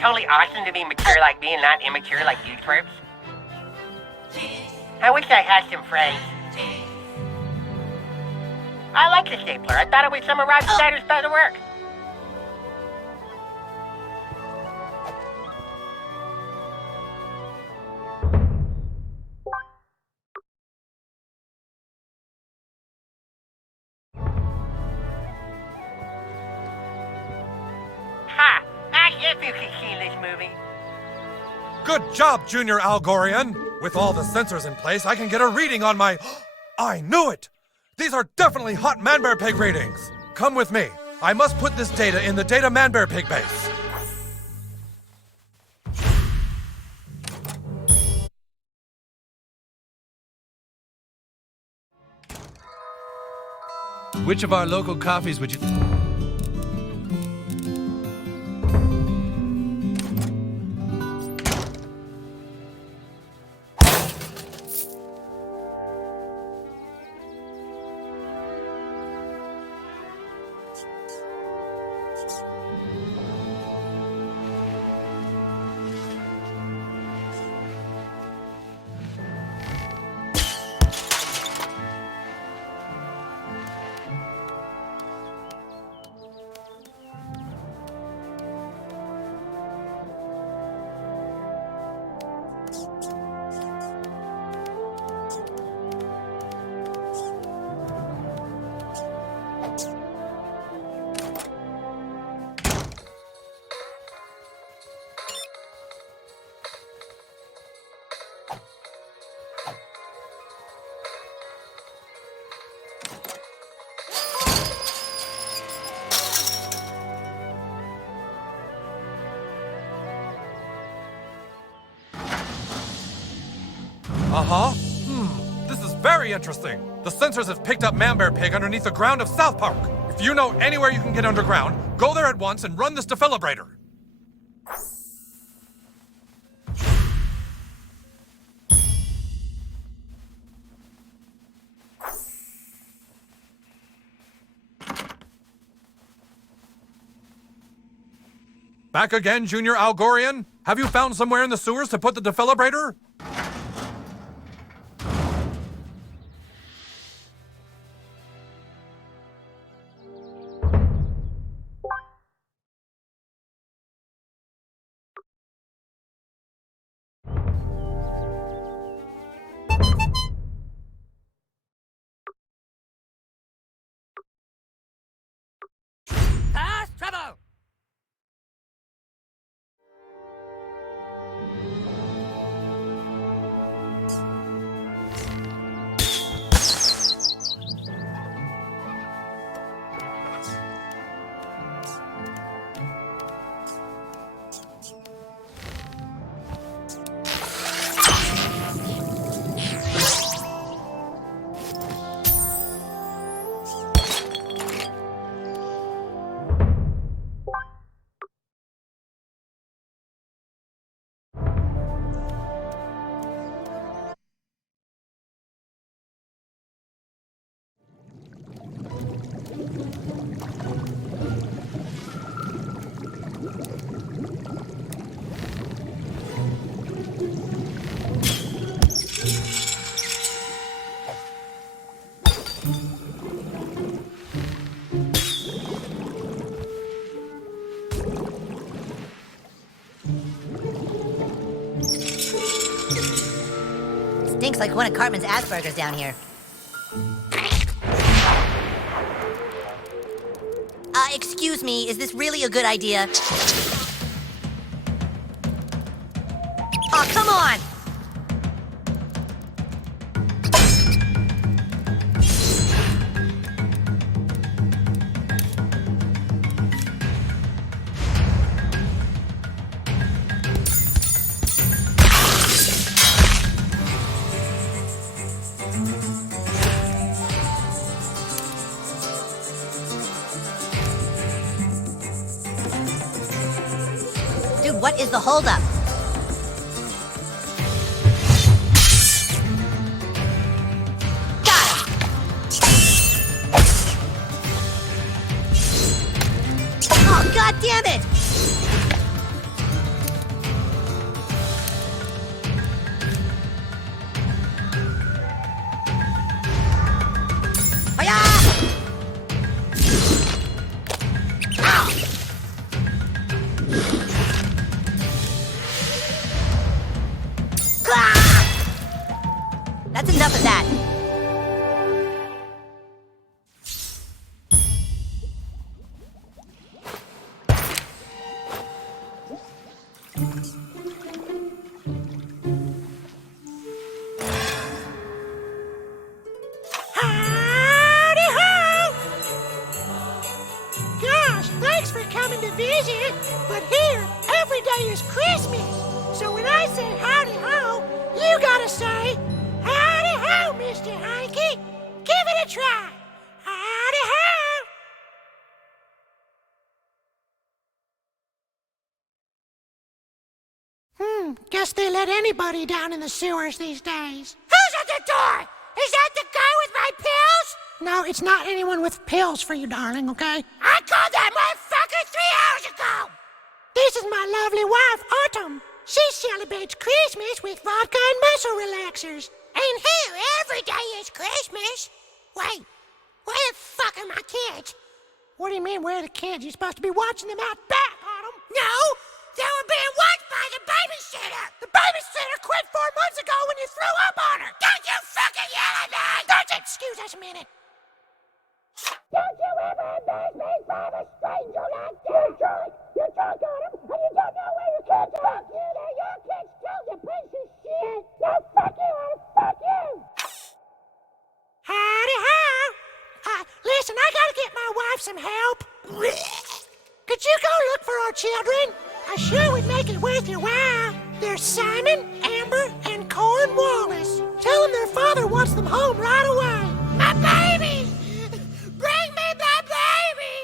totally awesome to be mature like me and not immature like you twerps? I wish I had some friends. I like the stapler. I thought it was some of Rod Schneider's better work. Ha! As if you could see this movie. Good job, Junior Algorian! With all the sensors in place, I can get a reading on my... I knew it! These are definitely hot Manbear Pig readings! Come with me. I must put this data in the data Manbear Pig base. Which of our local coffees would you... This is very interesting. The sensors have picked up Manbear Pig underneath the ground of South Park. If you know anywhere you can get underground, go there at once and run this defibrillator. Back again, Junior Algorian? Have you found somewhere in the sewers to put the defibrillator? Trouble! Stinks like one of Cartman's Asperger's down here. Excuse me, is this really a good idea? Oh, come on! Dude, what is the holdup? Got him! Oh, God damn it! That's enough of that. Howdy ho! Gosh, thanks for coming to visit. But here, every day is Christmas. So when I say howdy ho, you gotta say, howdy ho, Mr. Hanky. Give it a try. Howdy ho! Guess they let anybody down in the sewers these days. Who's at the door? Is that the guy with my pills? No, it's not anyone with pills for you, darling, okay? I called that motherfucker 3 hours ago! This is my lovely wife, Autumn. She celebrates Christmas with vodka and muscle relaxers. And here, every day is Christmas. Wait, where the fuck are my kids? What do you mean, where are the kids? You're supposed to be watching them out back, Autumn. No, they were being watched by the babysitter. The babysitter quit 4 months ago when you threw up on her. Don't you fucking yell at me! Don't you excuse us a minute. Don't you ever embarrass me from a stranger like you, Charlie. You drunk on him, and you don't know where your kids are. Fuck you, they're your kids too, you piece of shit. No, fuck you, and fuck you. Howdy ho. Listen, I gotta get my wife some help. Could you go look for our children? I sure would make it worth your while. There's Simon, Amber, and Corin Wallace. Tell them their father wants them home right away. My baby! Bring me my baby!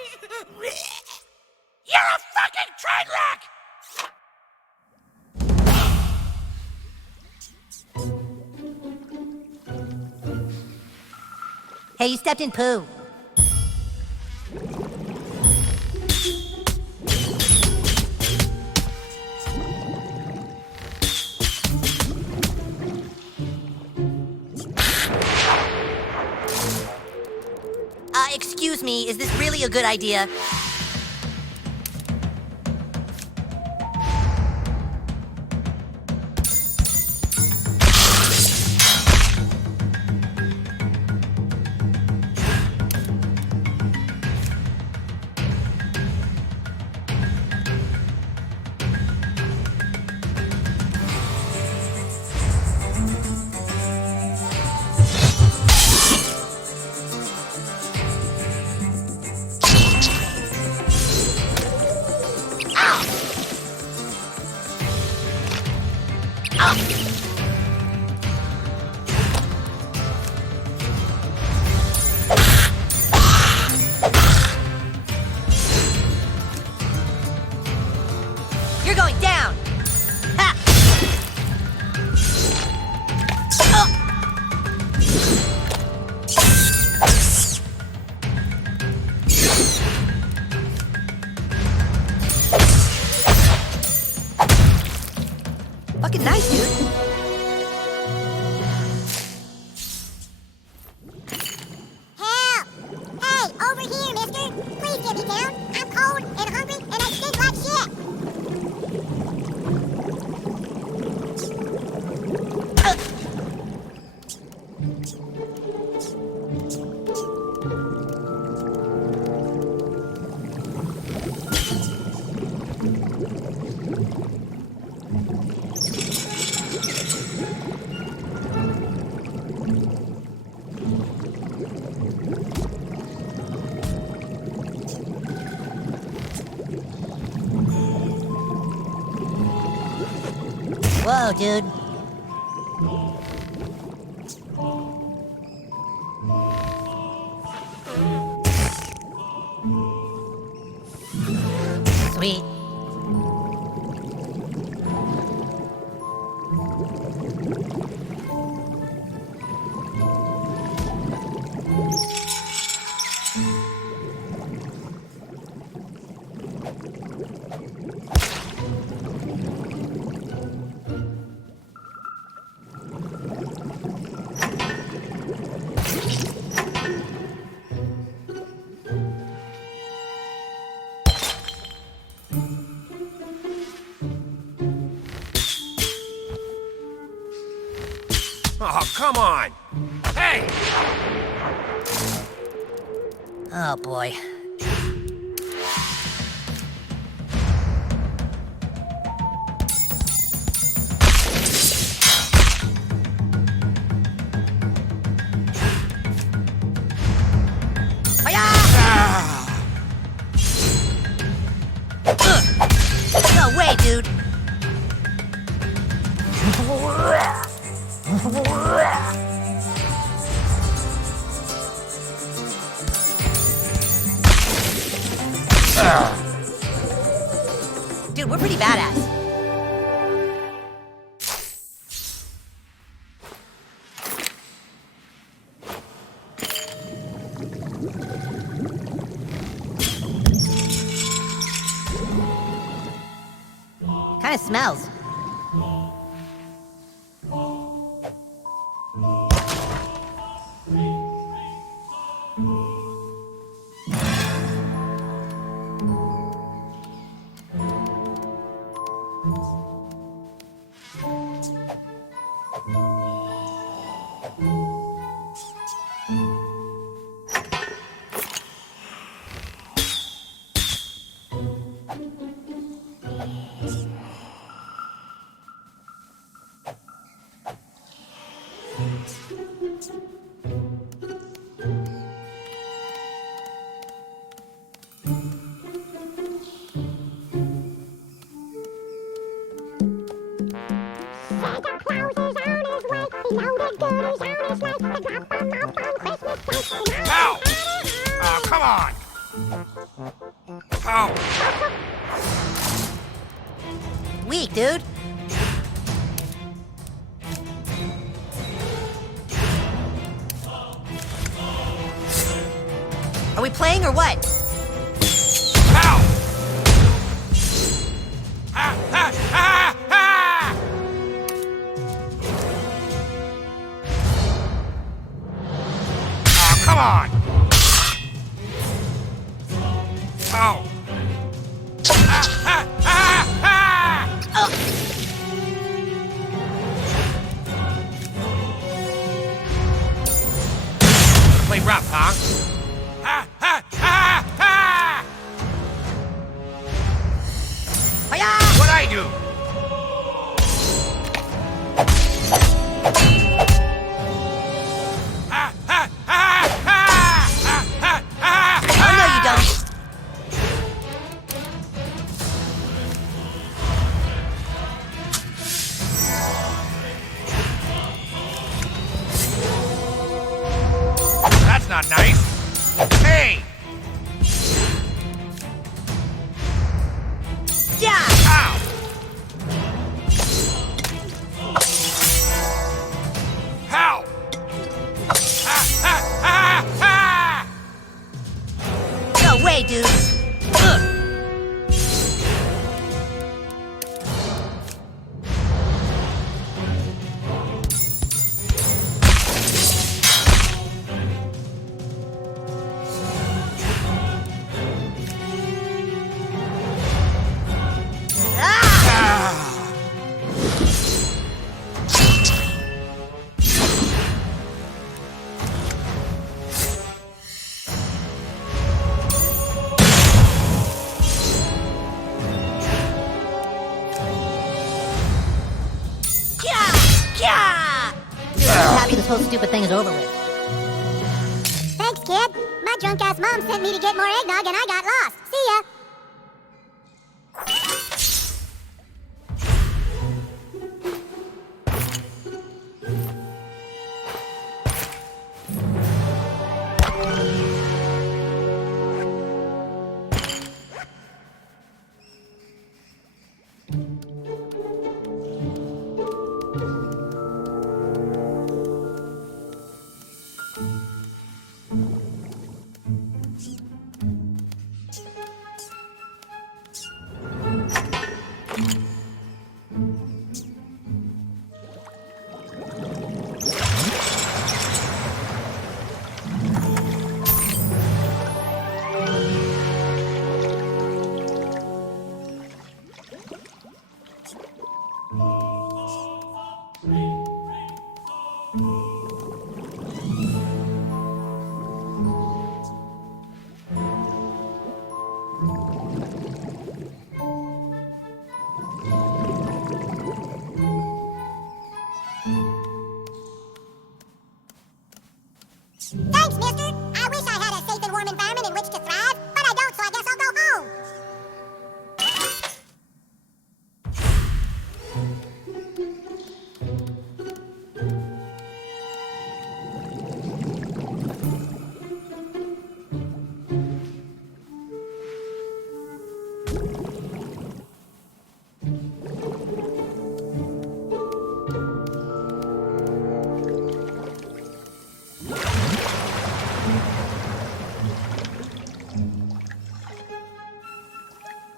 You're a fucking train wreck! Hey, you stepped in poo. Excuse me, is this really a good idea? You're going down! Ha! Fucking nice, dude. Help! Hey, over here, mister! Please get me down. I'm cold and hungry and I stink like shit! Whoa, dude. Sweet. Oh, come on. Hey! Oh boy. No way, dude. Dude, we're pretty badass. Kind of smells. Santa Claus is on his way. He loaded goodies on his sleigh to drop 'em off on Christmas Day. Ow! Oh, come on! Ow! Weak, dude. Are we playing or what? Ow! Ah, ah, ah, ah! Oh, come on! Ow! Ah, ah, ah, ah! Play rough, huh? Ah, ah, ah, ah! What'd I do? Ah, ah, ah, ah! Ah, ah, ah, Oh, no, you don't. That's not nice. Hey! Yeah! Ow! How? Ah, ah, ah, ah! No way, dude. Ugh. Yeah! Dude, I'm happy this whole stupid thing is over with. Thanks, kid. My drunk ass mom sent me to get more eggnog and I got lost. See ya. Thanks, mister. I wish I had a safe and warm environment in which to thrive, but I don't, so I guess I'll go home.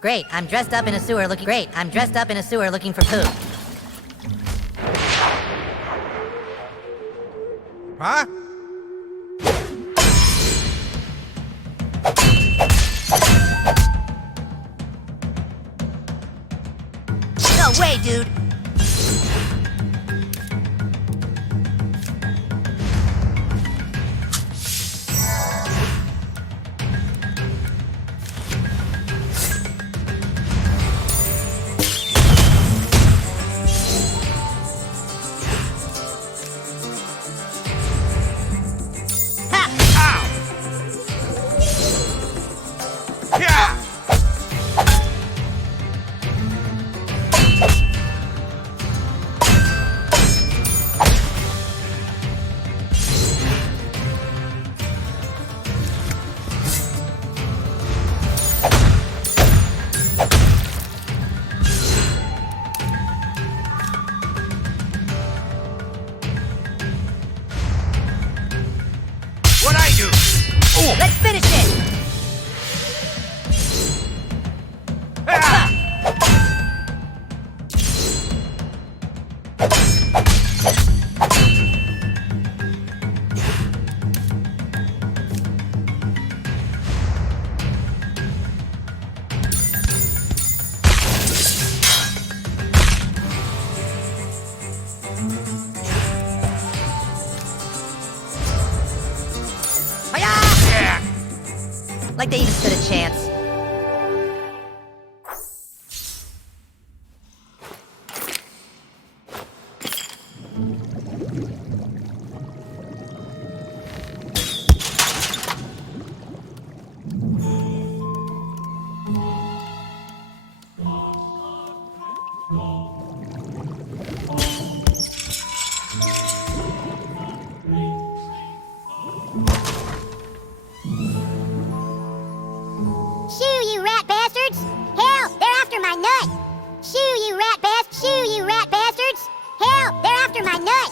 Great, I'm dressed up in a sewer looking for poop. Huh? No way, dude! What I do? Oh! Let's finish it! Ah! Yeah! Like they even stood a chance. Shoo, you rat bastards! Hell, they're after my nut! Shoo, you rat bastards! Hell, they're after my nut!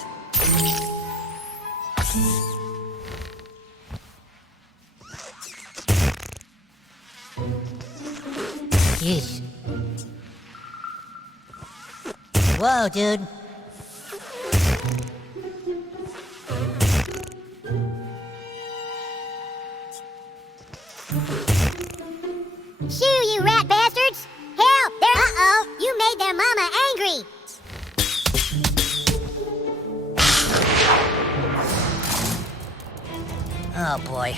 Yeesh. Whoa, dude. Shoo, you rat bastards! Hell, they're— Uh-oh, you made their mama angry! Oh boy.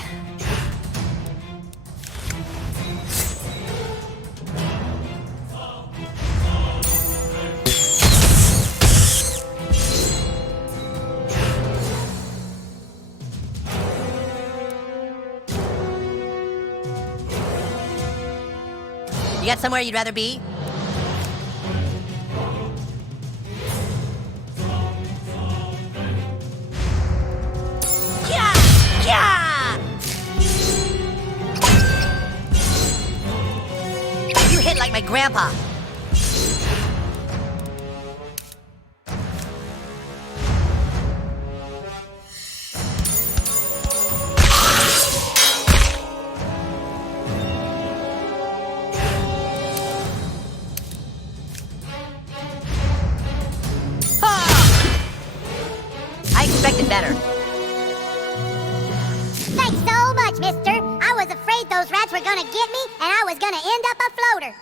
You got somewhere you'd rather be? Yeah! Yeah! You hit like my grandpa. I expected better. Thanks so much, mister! I was afraid those rats were gonna get me, and I was gonna end up a floater.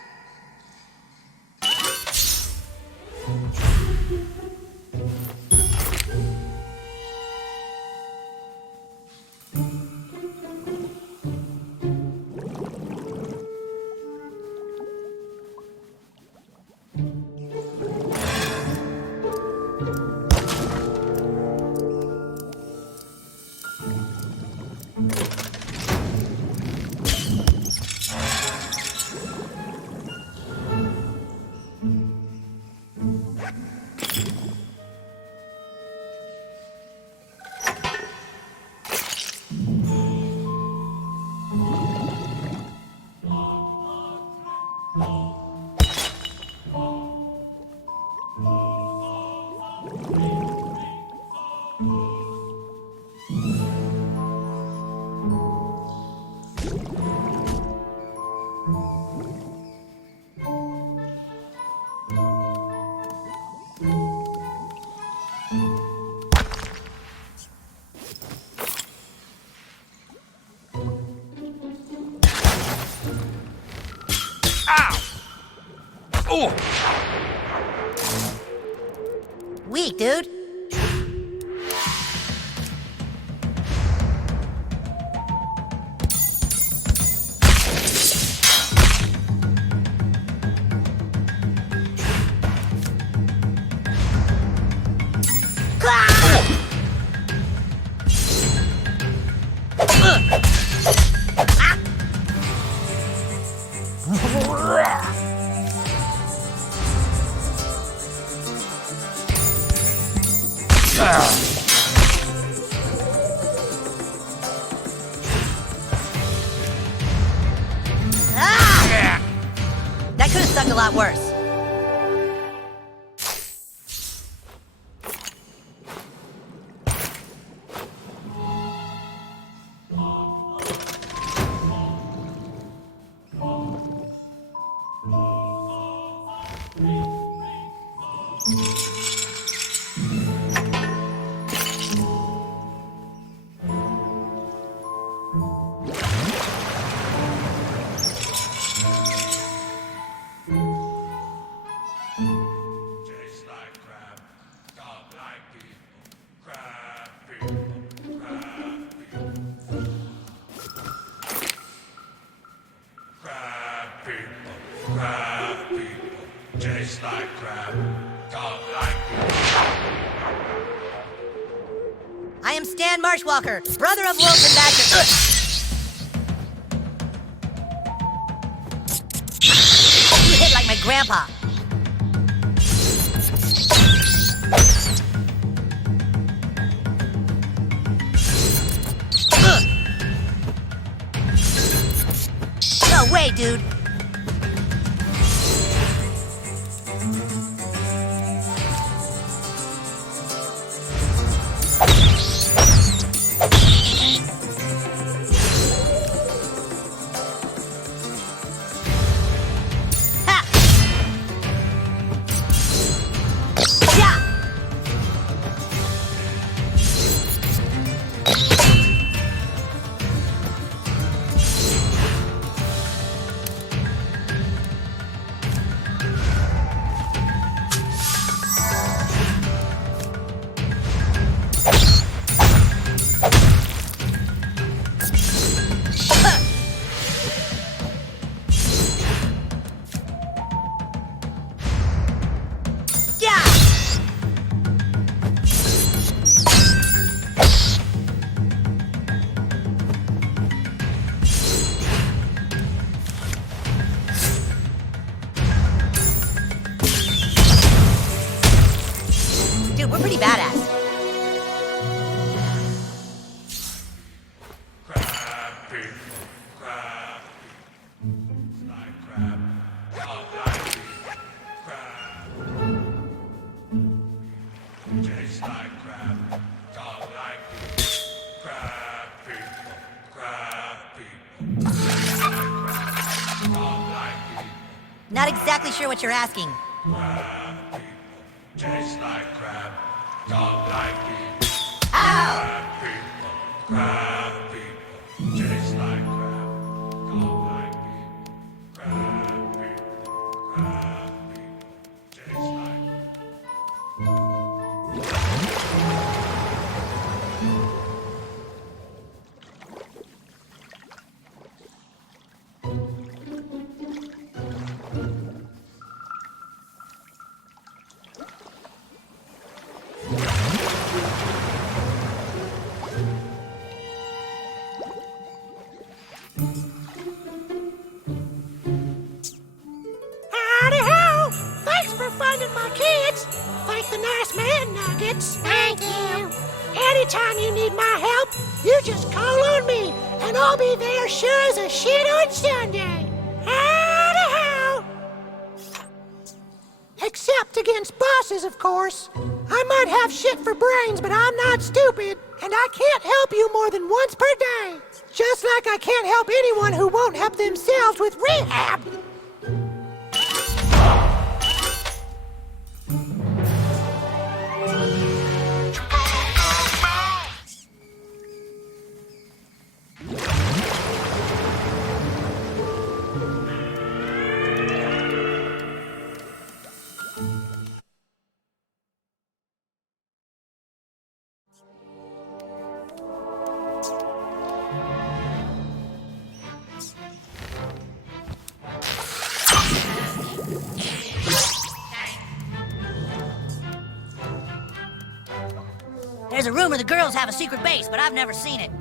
dude. That could have stuck a lot worse. Tastes like crab, don't like people. Crab people, crab people. Crab people, crab people. Tastes like crab, don't like people. I am Stan Marshwalker, brother of Wilson Badger. You hit like my grandpa. No way, dude. Ha! Yeah! Yeah! Dude, we're pretty badass. Crab people, crab people. Like crab, don't like people. Crab. Tastes like crab, don't like people. Crab people, crab people. Tastes like crab, don't like people. Not exactly sure what you're asking. Crab people. Tastes like crab, don't like people. Ow! Crab people, crab people. Tastes like crab, don't like people. Crab people, crab people. Tastes like. Howdy ho! Thanks for finding my kids. Thank the nice man Nuggets. Thank you. Anytime you need my help, you just call on me, and I'll be there sure as a shit on Sunday. Howdy ho! Except against bosses, of course. I might have shit for brains, but I'm not stupid, and I can't help you more than once per day. Just like I can't help anyone who won't help themselves with rehab. There's a rumor the girls have a secret base, but I've never seen it.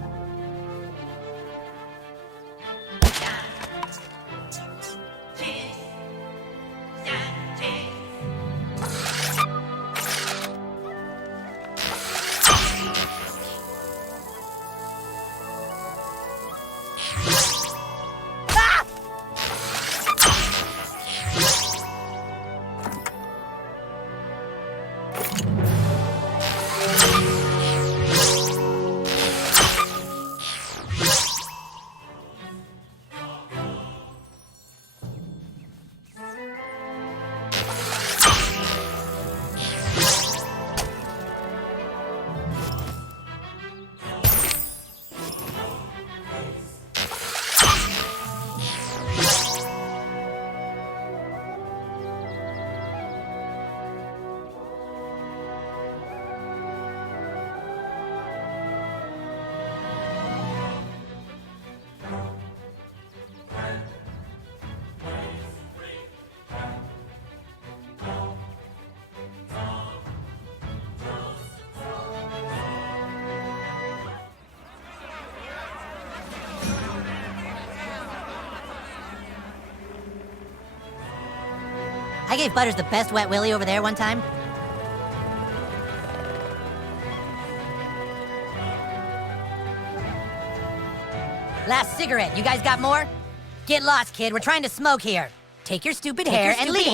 I gave Butters the best wet willy over there one time. Last cigarette. You guys got more? Get lost, kid. We're trying to smoke here. Take your stupid hair and leave.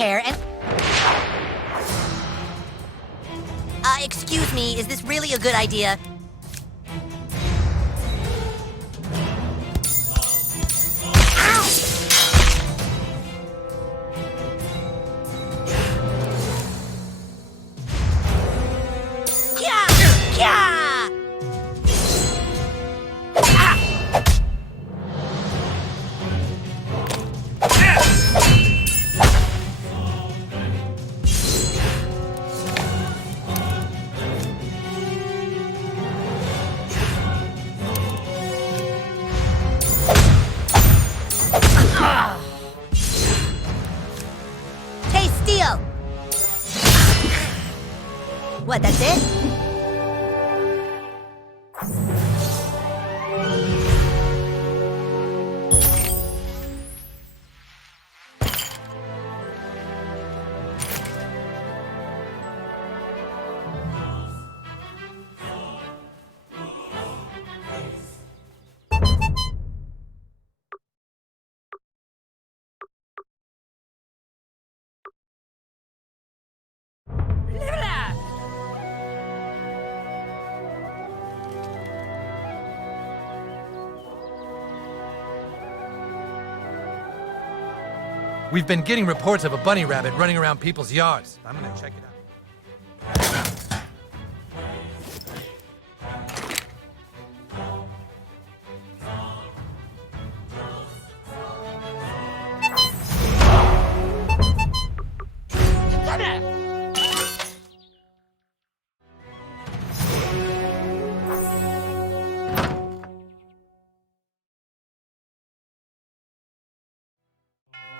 Excuse me. Is this really a good idea? What, that's it? We've been getting reports of a bunny rabbit running around people's yards. I'm gonna check it out.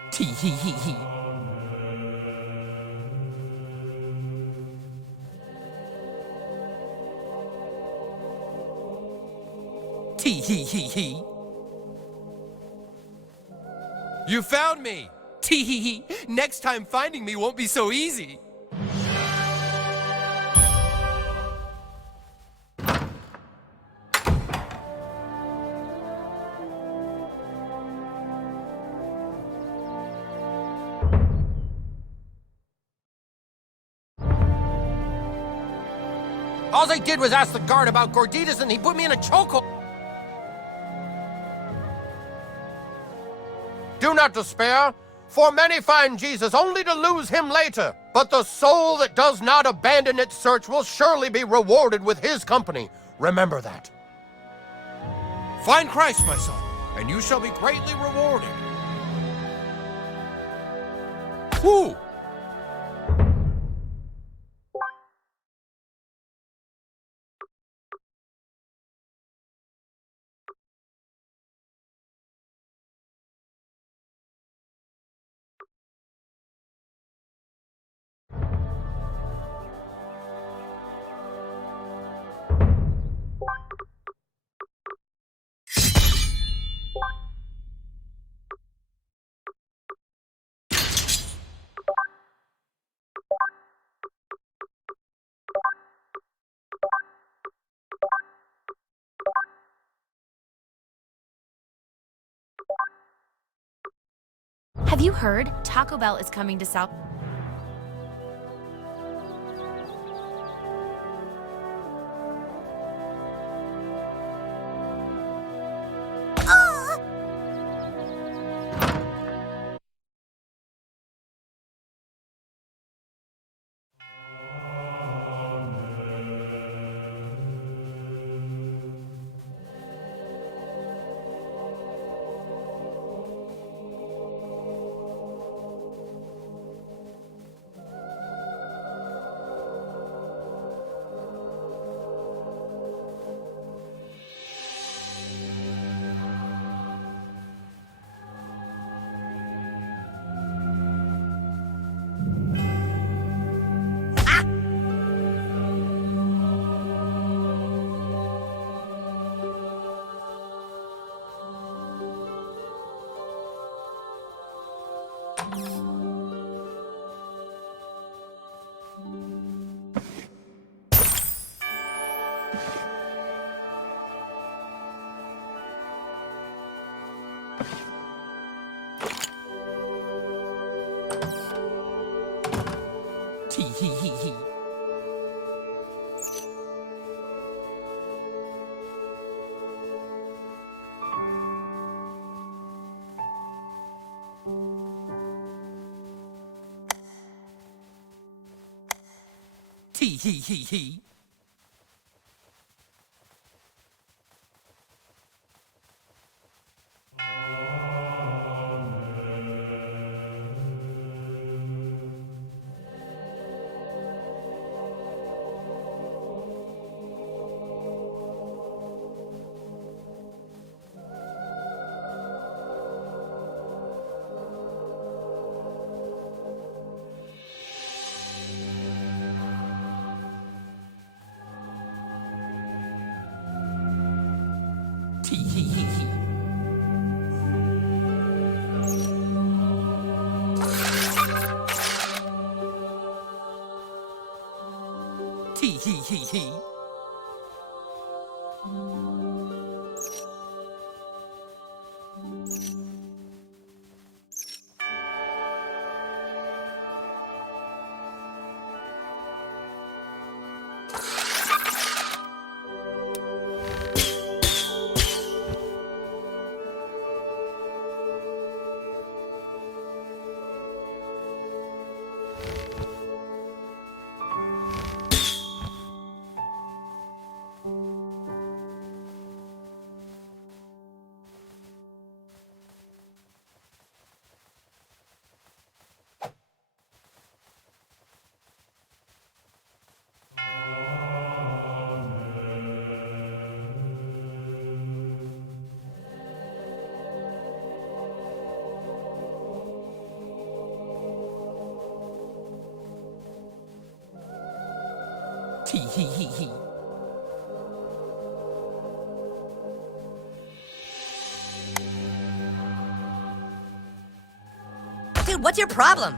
Tee hee hee hee. Tee hee hee hee. You found me! Tee hee hee. Next time finding me won't be so easy. All I did was ask the guard about gorditas and he put me in a chokehold. Do not despair, for many find Jesus only to lose him later. But the soul that does not abandon its search will surely be rewarded with his company. Remember that. Find Christ, my son, and you shall be greatly rewarded. Whoo! Have you heard? Taco Bell is coming to South. Tee hee hee hee. Tee hee hee hee. Tee hee hee hee. Tee hee hee hee. Tee hee hee hee. Dude, what's your problem?